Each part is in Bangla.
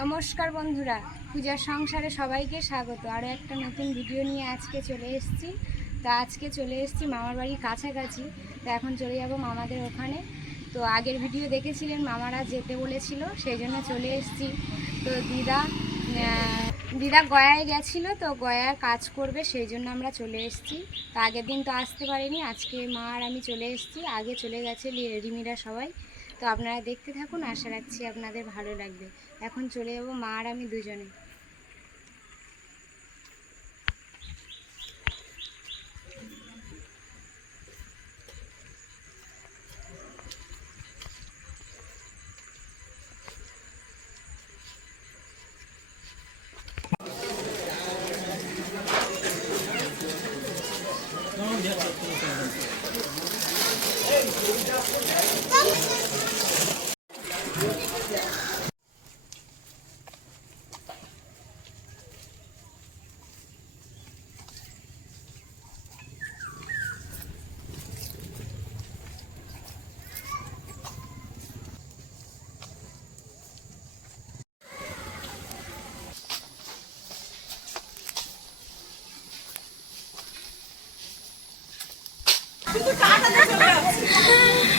নমস্কার বন্ধুরা, পূজার সংসারে সবাইকে স্বাগত। আরও একটা নতুন ভিডিও নিয়ে আজকে চলে এসেছি। তা আজকে চলে এসেছি মামার বাড়ির কাছাকাছি। তো এখন চলে যাব মামাদের ওখানে। তো আগের ভিডিও দেখেছিলেন, মামারা যেতে বলেছিল, সেই জন্য চলে এসেছি। তো দিদা দিদা গয়ায় গেছিল, তো গয়ার কাজ করবে, সেই জন্য আমরা চলে এসেছি। তো আগের দিন তো আসতে পারিনি, আজকে মা আর আমি চলে এসেছি। আগে চলে গেছে রিমিরা সবাই। তো আপনারা দেখতে থাকুন, আশা রাখছি আপনাদের ভালো লাগবে। এখন চলে যাব মা আর আমি দুজনে।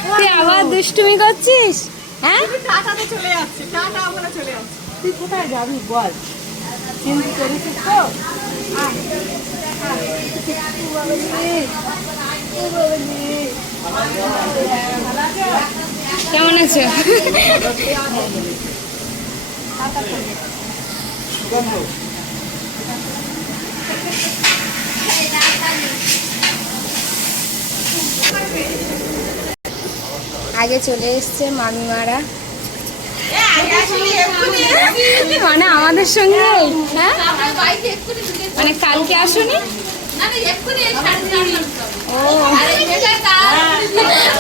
তুই আবার দুষ্টুমি করছিস? হ্যাঁ? টাটাতে চলে যাচ্ছে টাটা বলে চলে যাচ্ছে। তুই কোথায় যাবি বল? চিন্তা করেছিস তো? কেমন আছো? আগে চলে এসছে মামিমারা। মানে আমাদের সঙ্গে হ্যাঁ? মানে কালকে আসুনি? ও।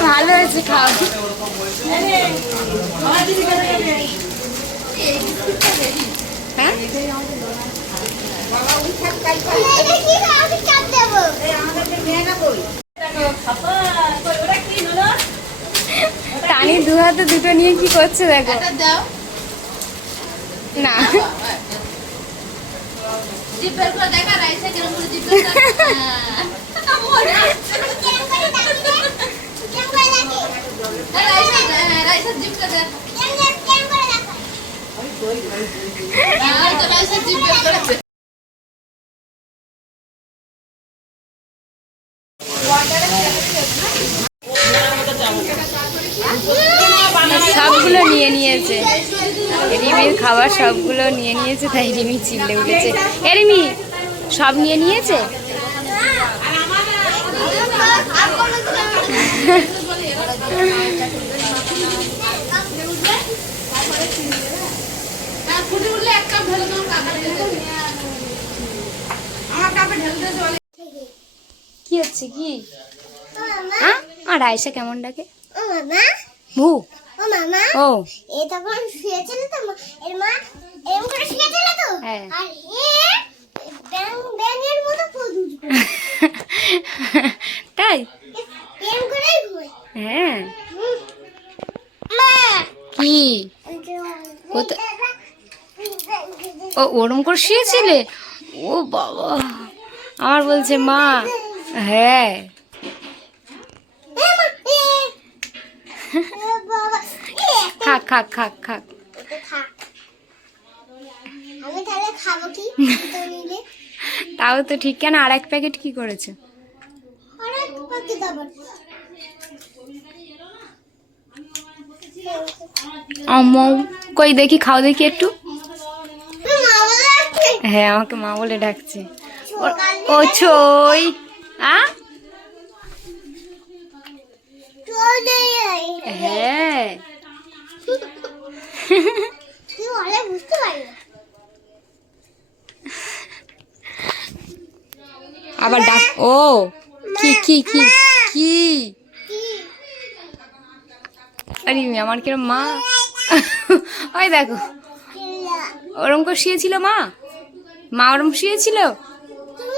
ভালো হয়েছে খাও হ্যাঁ? টানি দু হাতে দুটো নিয়ে কি করছে দেখো? না। সবগুলো নিয়েছে। রিমির খাবার সবগুলো নিয়ে নিয়েছে তাই রিমি চিল্লে উঠেছে। এ রিমি সব নিয়ে নিয়েছে? কি হচ্ছে কি? আর আয়সা কেমন ডাকে? মু। ও এ তখন শুয়েছিল তো এর মা এরকম করে শুয়েছিল তো হ্যাঁ। আর এ ব্যাং ব্যাঙের মতো তাই? এরকম করেই হ্যাঁ। মা! কি? কোথা- ও ওরম করে শুয়েছিলে? ও বাবা। আমার বলছে মা হ্যাঁ এ মা, এ। এ বাবা, এ, খাক খাক খাক খাক। আমি তাহলে খাব কি? তাও তো ঠিক। কেন আর এক প্যাকেট কি করেছে? কই দেখি খাও দেখি একটু। হ্যাঁ আমাকে মা বলে ডাকছে। ও- ও ছই আ? হ্যাঁ তুই বলে বুঝতে পারি না আবার ডাক ও কি কি কি কি? আরে আমার কিরম মা? ওই দেখো। ওরম করে শুয়েছিল মা? মা ওরম শুয়েছিল? তুমি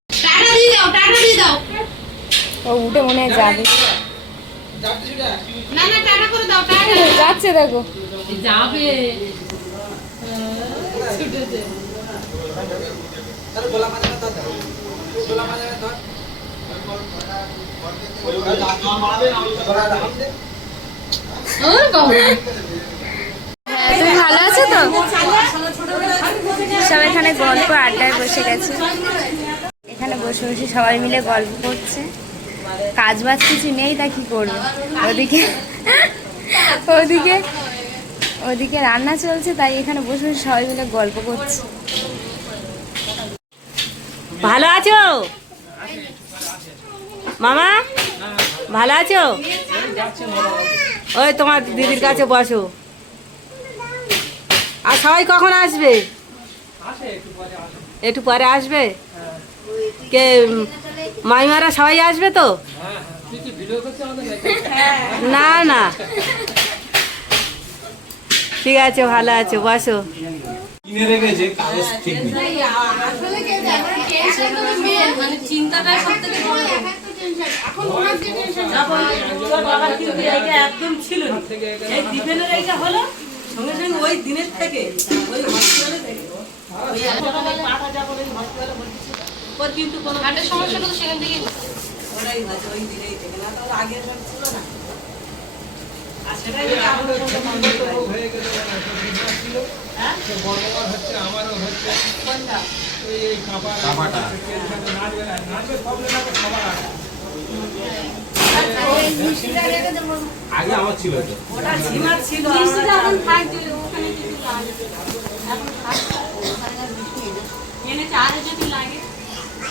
ও উঠে মনে হয় যাবে। যাচ্ছে দেখো। যাবে। তুমি ভালো আছো তো? সব এখানে গল্প আড্ডায় বসে গেছে। এখানে বসে বসে সবাই মিলে গল্প করছে। কাজ বাজ কিছু নেই তা কি করবে? ওদিকে ওদিকে ওদিকে রান্না চলছে, তাই এখানে বসে বসে সবাই মিলে গল্প করছে। ভালো আছো? মামা, ভালো আছো? ওই তোমার দিদির কাছে বসো। আর সবাই কখন আসবে? একটু পরে আসবে। কে মাইমারা সবাই আসবে তো? না না। ঠিক আছে ভালো আছো বসো। কিনে রেখেছে কাগজ ঠিক নেই। মানে চিন্তাটা সব থেকে বড়। তোর বাবার কিন্তু এইটা একদম ছিল না এই দীপেনের এইটা হলো সঙ্গে সঙ্গে ওই দিনের থেকে ওই হসপিটালে থেকে ওই পাটা যখন ওই হসপিটালে ভর্তি ছিল, ওর কিন্তু কোনো হার্টের সমস্যাটা তো সেখান থেকে ওটাই হয়েছে ওই দিনেই থেকে না তো আগে সব ছিল না। আমার ছিল তো। ওটা ঝিমার ছিল এনেছে আরে যদি লাগে।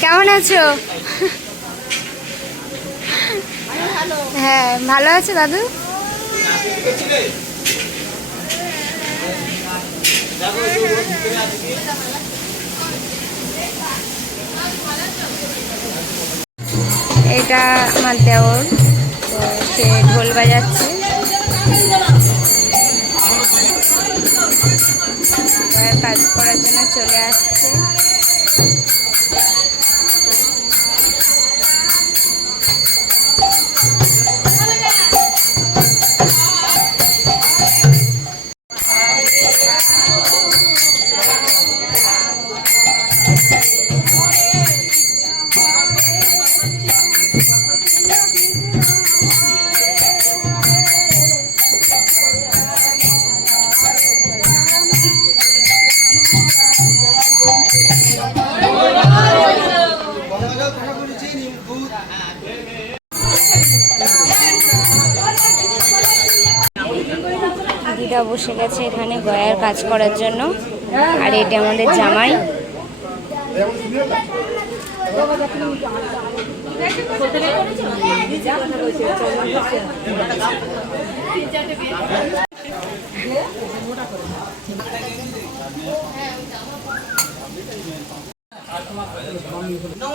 কেমন আছো? হ্যাঁ ভালো আছো দাদু? এটা আমার দেওর। তো সে ঢোল বাজাচ্ছে। কাজ করার জন্য চলে আসছে। দিদা বসে গেছে এখানে গয়ার কাজ করার জন্য। আর এটা আমাদের জামাই। নম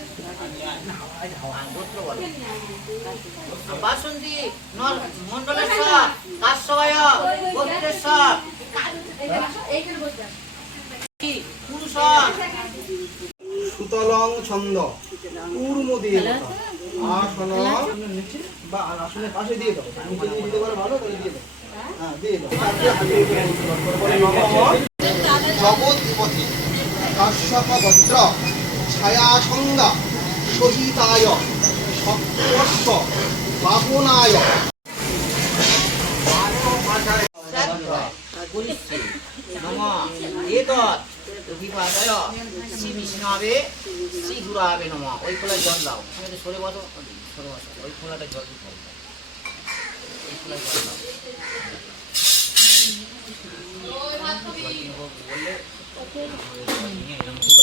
বাসন্তী কাশ্যয় সুতলং ছন্দ উর্ম দিয়ে আসন বা আসনের পাশে দিয়ে দাও। নিচে দিয়ে দিতে পারো ভালো তাহলে দিয়ে দাও। হ্যাঁ দিয়ে দাও। জগৎপতি কাশ্যপ ভদ্র ছায়া সংজ্ঞা সহিতায় সপ্তস্ব পাবনায় বিপাদয় শ্রী বিষ্ণবে শ্রী গুরাবে নম। ওই খোলায় জল দাও। ওই খোলাটা জল দিতে হবে ওই খোলায় জল দাও। বললে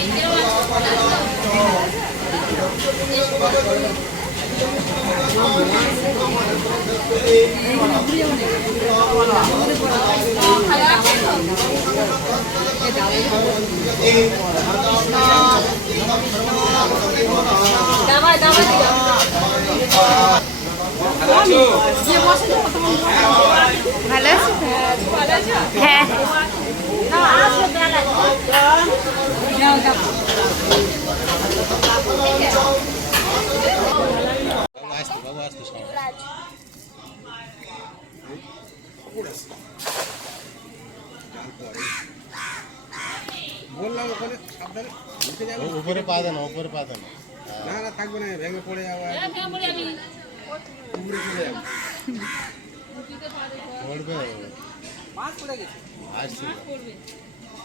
ফলতাঙ্কুলয় দাচ্ছাদনয় দৈর্যজনয় শ্রী গুরাবে নম ওই খোলায় দাও কি মঙ্গলং কুণ্ডলী কাকট মঙ্গলায় আমোদ ভালো আছো উপরে পা দেন উপরে পা দেন। না না থাকবে না ভেঙে পড়ে যাবে। উপরে চলে যাবে। পড়বে। আসছি এই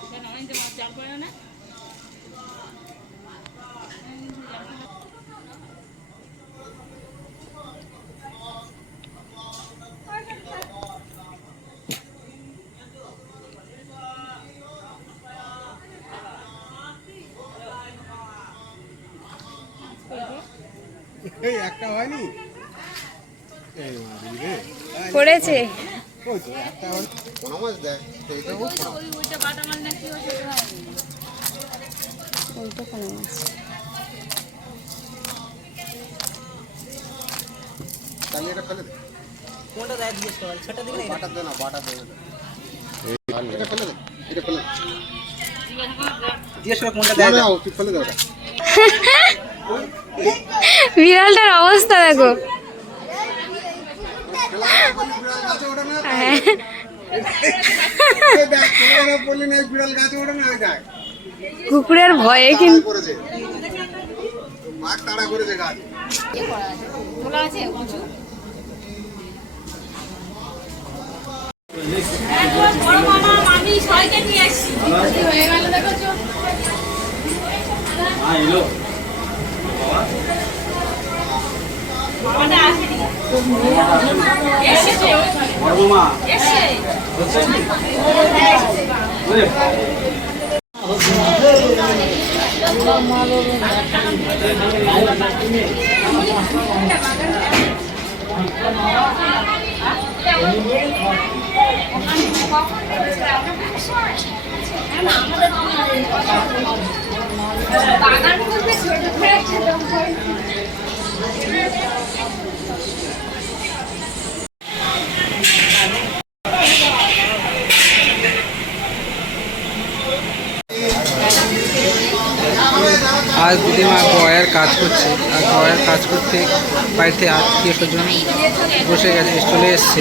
একটা হয়নি এই মাছ রে পড়ে ওই একটা হয়নি? হোক ওইটা কোনো মাছ এটা ফেলে দে। কোনটা দেয় দিয়েছ ছোট দিকে বাটা দে না বাটা দে। এটা ফেলে দে এটা ফেলে দে। জিজ্ঞেস করে কোনটা দেয়। দাও তুই ফেলে দে ওটা। বিড়ালটার অবস্থা দেখো। হ্যাঁ। কুকুরের ভয়ে কিন্তু করেছে। বাঘ তাড়া গাছ আজ দিদিমা গয়ের কাজ করছে। আর গয়ের কাজ করতে, বাড়িতে আত্মীয় স্বজন বসে গেছে, চলে এসছে।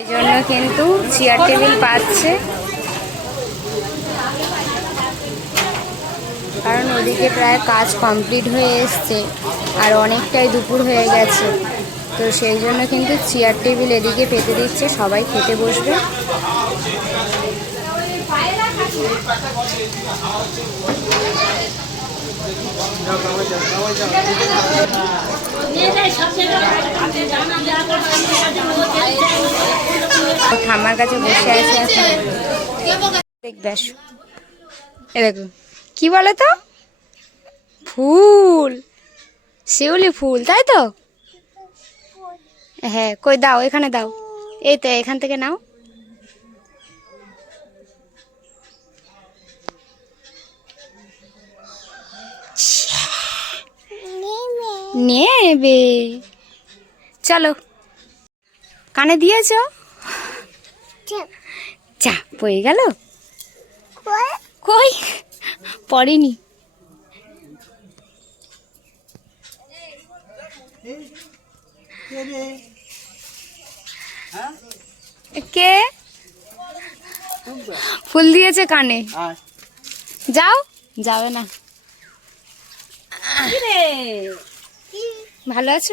এই জন্য কিন্তু চেয়ার টেবিল পাচ্ছে। কারণ ওদিকে প্রায় কাজ কমপ্লিট হয়ে এসছে, আর অনেকটাই দুপুর হয়ে গেছে। তো সেই জন্য কিন্তু চেয়ার টেবিল এদিকে পেতে দিচ্ছে, সবাই খেতে বসবে। ঠাম্মার কাছে বসে আছে দেখবে এ দেখো, কি বলে তো ফুল। শিউলি ফুল, তাই তো? হ্যাঁ কই দাও, এখানে দাও। এই তো, এখান থেকে নাও। নেবে। চলো। কানে দিয়েছ? চা পড়ে গেল? কই? পড়েনি। কে? ফুল দিয়েছে কানে। যাও। যাবে না। ভালো আছো।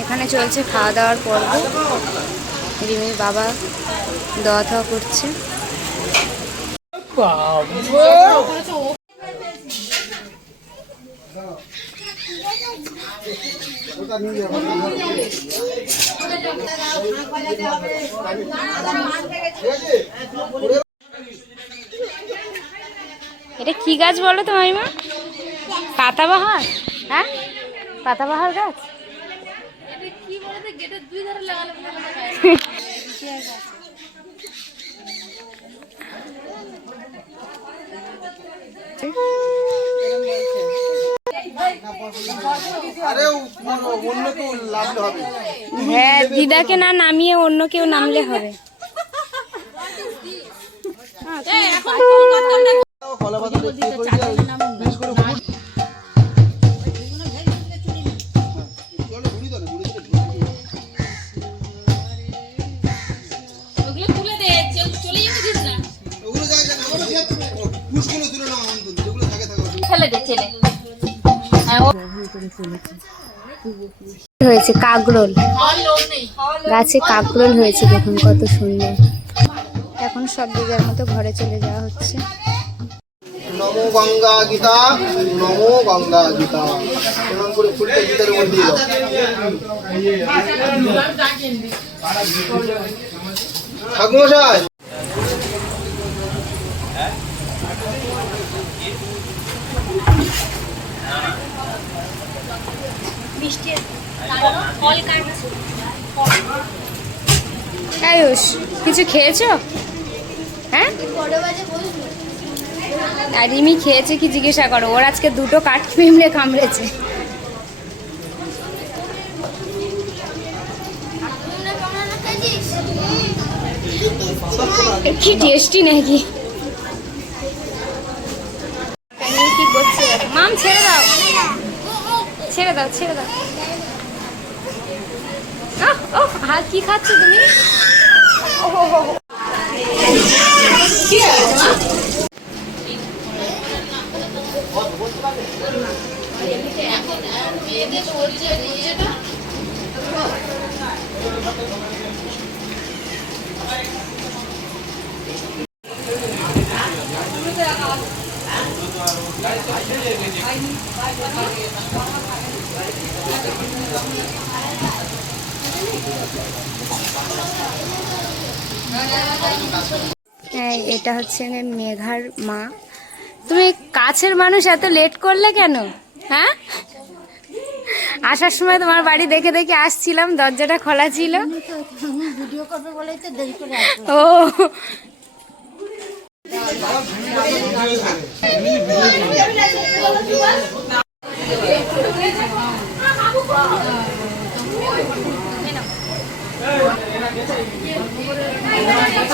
এখানে চলছে খাওয়া দাওয়ার পর্ব। রিমির বাবা দেওয়া থাওয়া করছে। এটা কি গাছ বলো তো মাইমা পাতাবাহার হ্যাঁ? পাতাবাহার গাছ? আরে অন্য কেউ লাভলে হবে হ্যাঁ দিদাকে না নামিয়ে অন্য কেউ নামলে হবে। তুলে হয়েছে কাকরোল। গাছে কাকরোল হয়েছে দেখুন কত সুন্দর। এখন সব যে মতো ঘরে চলে যাওয়া হচ্ছে। নমো গঙ্গা গীতা নমো গঙ্গা গীতা। এরকম করে ফুলটা গীতার মধ্যে দিয়ে দাও। ঠাকুমশাই আয়ুষ কিছু খেয়েছো? হ্যাঁ? আর রিমি খেয়েছে কি জিজ্ঞাসা করো? ওর আজকে দুটো কাঠ পিমড়ে কামড়েছে। কি টেস্টি নাকি রিমি কি করছে দেখো। মাম ছেড়ে দাও ছেড়ে দাও ছেড়ে দাও। ও আর কি খাচ্ছ তুমি? ওহ, ওহ, ওহ। হ্যাঁ এটা হচ্ছে মেঘার মা। তুমি কাছের মানুষ, এত লেট করলে কেন? হ্যাঁ? আসার সময় তোমার বাড়ি দেখে দেখে আসছিলাম, দরজাটা খোলা ছিল। ভিডিও করবে বলেই তো দেরি করে ও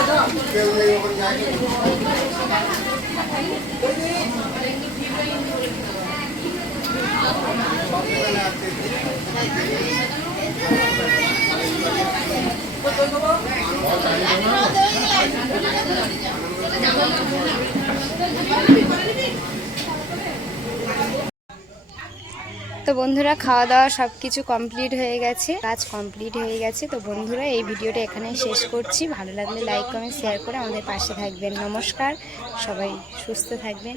তো বন্ধুরা, খাওয়া দাওয়া সব কিছু কমপ্লিট হয়ে গেছে। কাজ কমপ্লিট হয়ে গেছে। তো বন্ধুরা, এই ভিডিওটা এখানে শেষ করছি। ভালো লাগলে লাইক কমেন্ট শেয়ার করে আমাদের পাশে থাকবেন। নমস্কার। সবাই সুস্থ থাকবেন।